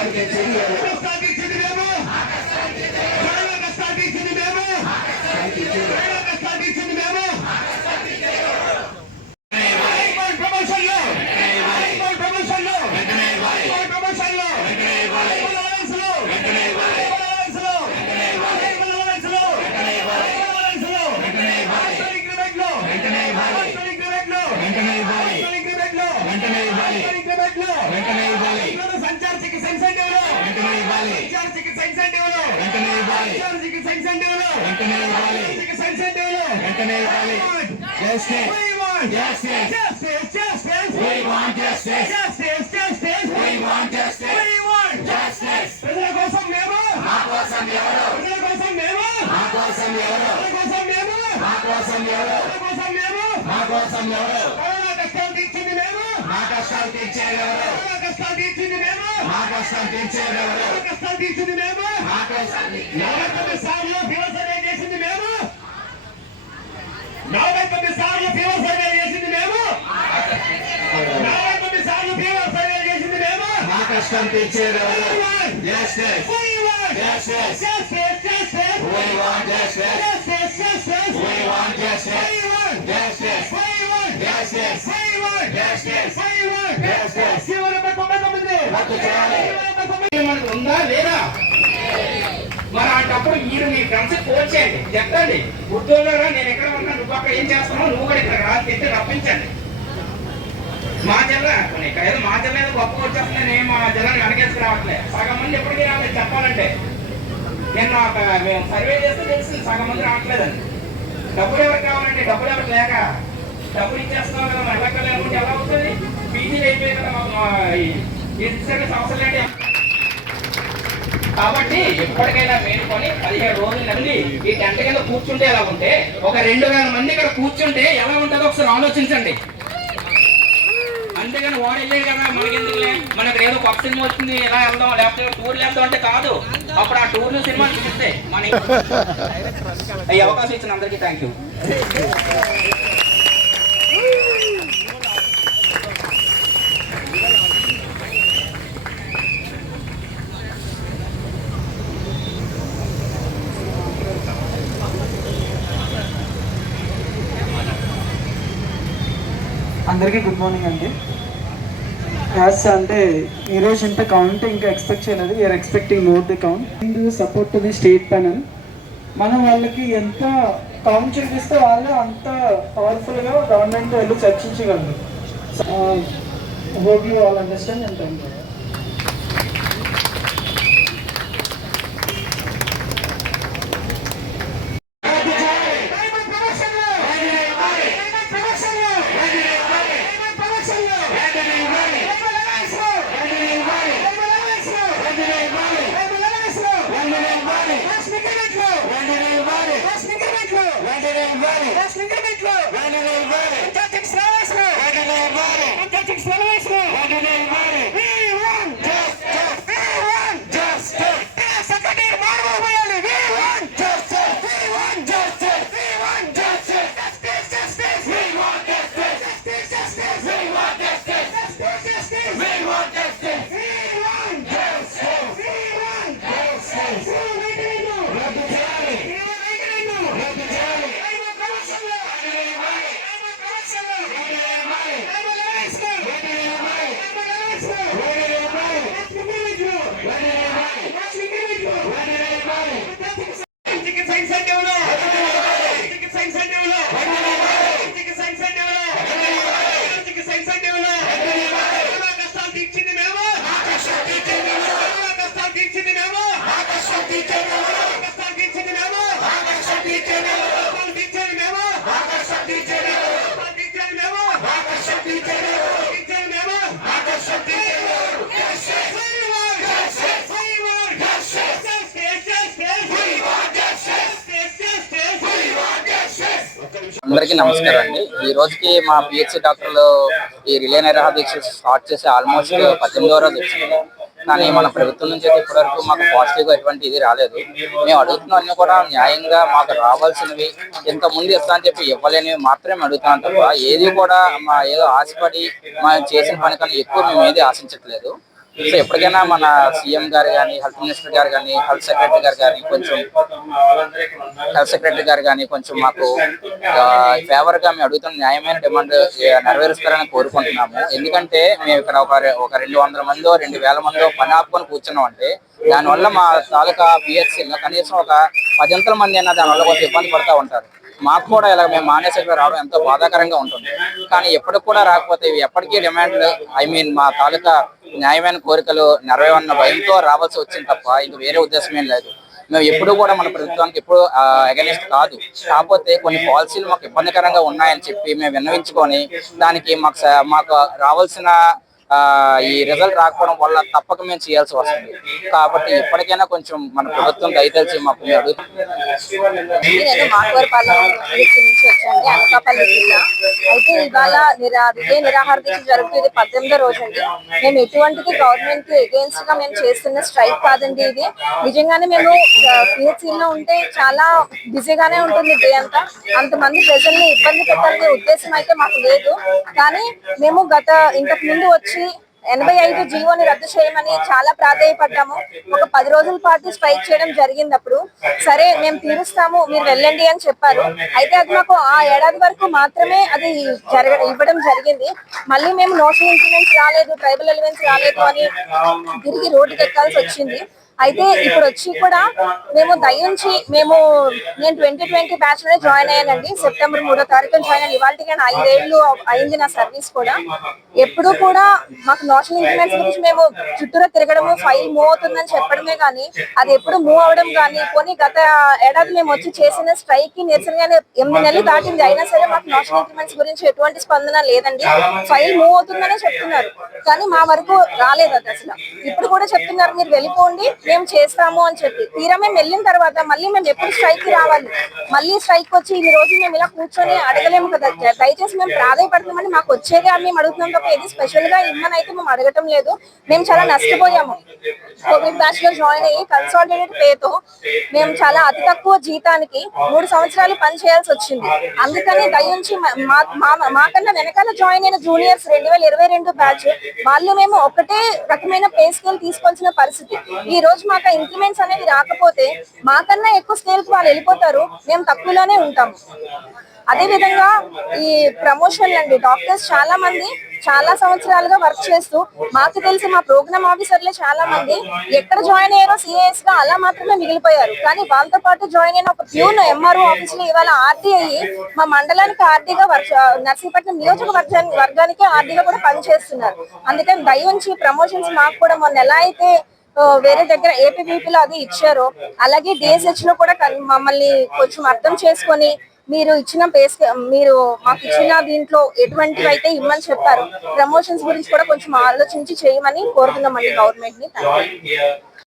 எனக்கு தெரியல ఇవ్వాలి వెంటనే ఇవ్వాలి వెంటనే ఇవ్వాలి చికిత్స ఇన్సెంటివ్లు వెంటనే ఇవ్వాలి Justice. We want. Justice. justice, justice. We want justice. Justice, justice. We want justice. We want. Justice. ప్రజల కోసం మేము. మా కోసం ఎవరు? ప్రజల కోసం మేము. మా కోసం ఎవరు? ప్రజల కోసం మేము. మా కోసం ఎవరు? ప్రజల కోసం మేము. మా కోసం ఎవరు? కరోనా కష్టాలు తీర్చింది మేము. మా కష్టాలు తీర్చేదెవరు కరోనా కష్టాలు తీర్చింది మేము. మా కష్టాలు తీర్చింది మేము మా కోసం నలభై తొమ్మిది సార్లు ఫీవర్ సర్వే చేసింది మేము నలభై తొమ్మిది సార్లు ఫీవర్ సర్వే చేసింది మేము నలభై తొమ్మిది సార్లు ఫీవర్ సర్వే చేసింది మేము మా కష్టం తీర్చేదెవరు Justice. We want Justice. justice, justice. We want justice. Justice, justice. We want justice. Justice. Want Justice. Want Justice. We want Justice. Shiva నలభై తొంభై తొమ్మిది రద్దు చేయాలి. శివ నలభై తొమ్మిది మనకు ఉందా లేదా మరి అలాంటప్పుడు మీరు మీ ఫ్రెండ్స్ ఫోన్ చేయండి చెప్పండి గుర్తున్నారా నేను ఎక్కడ ఉన్నా నువ్వు అక్కడ ఏం చేస్తున్నావు నువ్వు కూడా ఇక్కడ రా తిట్టి రప్పించండి మా జిల్లా ఇక్కడ ఏదో మా జిల్లా ఏదో గొప్ప వచ్చేస్తుంది నేను మా జిల్లాని వెనకేసుకు రావట్లేదు సగం మంది ఎప్పటికీ రాలేదు చెప్పాలంటే నేను ఒక మేము సర్వే చేస్తే తెలిసింది సగం మంది రావట్లేదండి డబ్బులు ఎవరికి కావాలండి డబ్బులు ఎవరికి లేక డబ్బులు ఇచ్చేస్తున్నాం కదా ఎలా కళ్యాణం ఎలా అవుతుంది? పీజీలు అయిపోయి కదా అవసరం లేండి కాబట్టి ఎప్పటికైనా మేలుకొని పదిహేడు రోజుల నుండి ఈ టెంట్ కింద కూర్చుంటే ఎలా ఉంటే ఒక రెండు వేల మంది ఇక్కడ కూర్చుంటే ఎలా ఉంటుందో ఒకసారి ఆలోచించండి. అంతేగాని వాడు వెళ్ళాడు కదా మనకెందుకులే? మనకి ఏదో కొత్త సినిమా వచ్చింది ఎలా వెళ్దాం లేకపోతే టూర్ వెళ్దాం అంటే కాదు. అప్పుడు ఆ టూర్ సినిమా చూపిస్తే మన ఈ అవకాశం ఇచ్చిన అందరికీ థ్యాంక్ యూ అందరికీ గుడ్ మార్నింగ్ అండి. యాస్ అంటే ఈరోజు ఇంత కౌంట్ ఇంకా ఎక్స్పెక్ట్ చేయలేదు. We're expecting more the count support to the state panel మనం వాళ్ళకి ఎంత కౌంట్ చూపిస్తే వాళ్ళు అంత పవర్ఫుల్గా గవర్నమెంట్ వెళ్ళి చర్చించగలరు. Hope you all understand and thank you excelente. అందరికీ నమస్కారం అండి. ఈ రోజుకి మా పిహెచ్సి డాక్టర్లు ఈ రిలే నిరాహార దీక్ష స్టార్ట్ చేసి ఆల్మోస్ట్ పద్దెనిమిదో రోజు వచ్చింది. కానీ మన ప్రభుత్వం నుంచి అయితే ఇప్పటివరకు మాకు పాజిటివ్గా ఎటువంటి ఇది రాలేదు. మేము అడుగుతున్నవన్నీ కూడా న్యాయంగా మాకు రావాల్సినవి ఇంత ముందు ఇస్తా అని చెప్పి ఇవ్వలేనివి మాత్రమే అడుగుతున్నాం తప్ప ఏది కూడా మా ఏదో ఆశపడి మా చేసిన పని కన్నా ఎక్కువ మేము ఏది ఆశించట్లేదు. సో ఎప్పటికైనా మన సీఎం గారు కానీ హెల్త్ మినిస్టర్ గారు కానీ హెల్త్ సెక్రటరీ గారు కానీ కొంచెం హెల్త్ సెక్రటరీ గారు కానీ కొంచెం మాకు ఫేవర్గా మేము అడుగుతున్న న్యాయమైన డిమాండ్ నెరవేరుస్తారని కోరుకుంటున్నాము. ఎందుకంటే మేము ఇక్కడ ఒక ఒక రెండు వందల మందో రెండు వేల మందో పని ఆపుకొని కూర్చున్నాం అంటే దానివల్ల మా తాలూకా పిహెచ్సి కనీసం ఒక పదింతల మంది అయినా దానివల్ల కొంచెం ఇబ్బంది పడతా ఉంటారు. మాకు కూడా ఇలా మేము మానేసరికి రావడం ఎంతో బాధాకరంగా ఉంటుంది. కానీ ఎప్పటికి కూడా రాకపోతే ఇవి ఎప్పటికీ డిమాండ్లు ఐ మీన్ మా తాలూకా న్యాయమైన కోరికలు నెరవేరన్న భయంతో రావాల్సి వచ్చింది తప్ప ఇంక వేరే ఉద్దేశం ఏం లేదు. మేము ఎప్పుడు కూడా మన ప్రభుత్వానికి ఎప్పుడు అగనిస్ట్ కాదు. కాకపోతే కొన్ని పాలసీలు మాకు ఇబ్బందికరంగా ఉన్నాయని చెప్పి మేము విన్నవించుకొని దానికి మాకు మాకు రావాల్సిన ఈ రిజల్ట్ రాకపోవడం వల్ల తప్పక మేము చేయాల్సి వస్తుంది. కాబట్టి ఇప్పటికైనా కొంచెం మన ప్రభుత్వం దయతలిచి మాకు మేము నేను అనకాపల్లి జిల్లా. అయితే ఇవాళ నిరా ఇదే నిరాహార దీక్ష జరుగుతుంది పద్దెనిమిదో రోజు అండి మేము ఎటువంటిది గవర్నమెంట్కి అగేన్స్ట్గా మేము చేస్తున్న స్ట్రైక్ కాదండి ఇది. నిజంగానే మేము పిహెచ్సి లో ఉంటే చాలా బిజీగానే ఉంటుంది డే అంతా. అంతమంది ప్రజల్ని ఇబ్బంది పెట్టాలనే ఉద్దేశం అయితే మాకు లేదు. కానీ మేము గత ఇంతకు ముందు వచ్చి ఎనభై ఐదు జీవోని రద్దు చేయమని చాలా ప్రాధాయపడ్డాము. ఒక పది రోజుల పాటు స్ట్రైక్ చేయడం జరిగింది అప్పుడు సరే మేము తీరుస్తాము మీరు వెళ్ళండి అని చెప్పారు. అయితే అది మాకు ఆ ఏడాది వరకు మాత్రమే అది జరగ ఇవ్వడం జరిగింది. మళ్ళీ మేము నోషనల్ ఇన్సూరెన్స్ రాలేదు ట్రైబల్ ఎలిమెంట్స్ రాలేదు అని తిరిగి రోడ్డుకి ఎక్కాల్సి వచ్చింది. అయితే ఇప్పుడు వచ్చి కూడా మేము దయించి మేము నేను ట్వంటీ ట్వంటీ బ్యాచ్లోనే జాయిన్ అయ్యానండి. సెప్టెంబర్ మూడో తారీఖు జాయిన్ అయ్యాను. ఇవాళకి నేను ఐదేళ్ళు అయింది నా సర్వీస్ కూడా. ఎప్పుడు కూడా మాకు నోషనల్ ఇంప్లిమెంట్స్ గురించి మేము చుట్టూరా తిరగడము ఫైల్ మూవ్ అవుతుందని చెప్పడమే కానీ అది ఎప్పుడు మూవ్ అవడం కానీ పోనీ గత ఏడాది మేము వచ్చి చేసిన స్ట్రైక్కి నిరసనగానే ఎనిమిది నెలలు దాటింది. అయినా సరే మాకు నోషనల్ ఇంక్రిమెంట్స్ గురించి ఎటువంటి స్పందన లేదండి. ఫైల్ మూవ్ అవుతుందనే చెప్తున్నారు. కానీ మా వరకు రాలేదు అది అసలు. ఇప్పుడు కూడా చెప్తున్నారు మీరు వెళ్ళిపోండి. మేము చేస్తాము అని చెప్పి. తీరా మేము వెళ్ళిన తర్వాత మళ్ళీ మేము ఎప్పుడు స్ట్రైక్కి రావాలి? మళ్ళీ స్ట్రైక్ వచ్చి ఈ రోజు మేము ఇలా కూర్చొని అడగలేము కదా. దయచేసి మేము ప్రాధాయపడుతున్నామని మాకు వచ్చేదే మేము అడుగుతున్నాం తప్ప ఏది స్పెషల్గా ఇమ్మని అయితే మేము అడగటం లేదు. మేము చాలా నష్టపోయాము. కోవిడ్ బ్యాచ్లో జాయిన్ అయ్యి కన్సాలిడేటెడ్ పేతో మేము చాలా అతి తక్కువ జీతానికి మూడు సంవత్సరాలు పని చేయాల్సి వచ్చింది. అందుకని దయించి మా- మా- మాకన్నా వెనకాల జాయిన్ అయిన జూనియర్స్ రెండు వేల ఇరవై రెండు బ్యాచ్ వాళ్ళు మేము ఒకటే రకమైన పే స్కేల్ తీసుకోవాల్సిన పరిస్థితి. ఈ రోజు మాకు ఇంక్రిమెంట్స్ అనేవి రాకపోతే మాకన్నా ఎక్కువ స్నేహితులు వాళ్ళు వెళ్ళిపోతారు. మేము తక్కువలోనే ఉంటాము అదే విధంగా ఈ ప్రమోషన్లు అండి డాక్టర్స్ చాలా మంది చాలా సంవత్సరాలుగా వర్క్ చేస్తూ మాకు తెలిసి మా ప్రోగ్రామ్ ఆఫీసర్లే చాలా మంది ఎక్కడ జాయిన్ అయ్యారో సిఏఎస్గా అలా మాత్రమే మిగిలిపోయారు. కానీ వాళ్ళతో పాటు జాయిన్ అయిన ఒక ప్యూన్ ఎంఆర్ఓ ఆఫీస్లో ఇవాళ ఆర్డీ అయ్యి మా మండలానికి ఆర్డీగా వర్క్ నర్సీపట్నం నియోజకవర్గానికి వర్గానికి ఆర్డీగా కూడా పనిచేస్తున్నారు. అందుకని దయించి ప్రమోషన్స్ మాకు కూడా మొన్న ఎలా అయితే వేరే దగ్గర ఏపీబీపీలో అది ఇచ్చారో. అలాగే డిఎస్హెచ్లో కూడా మమ్మల్ని కొంచెం అర్థం చేసుకొని మీరు ఇచ్చిన పేస్ మీరు మాకు ఇచ్చిన దీంట్లో ఎటువంటివి అయితే ఇమ్మని చెప్పారు ప్రమోషన్స్ గురించి కూడా కొంచెం ఆలోచించి చేయమని కోరుతున్నామండి గవర్నమెంట్ని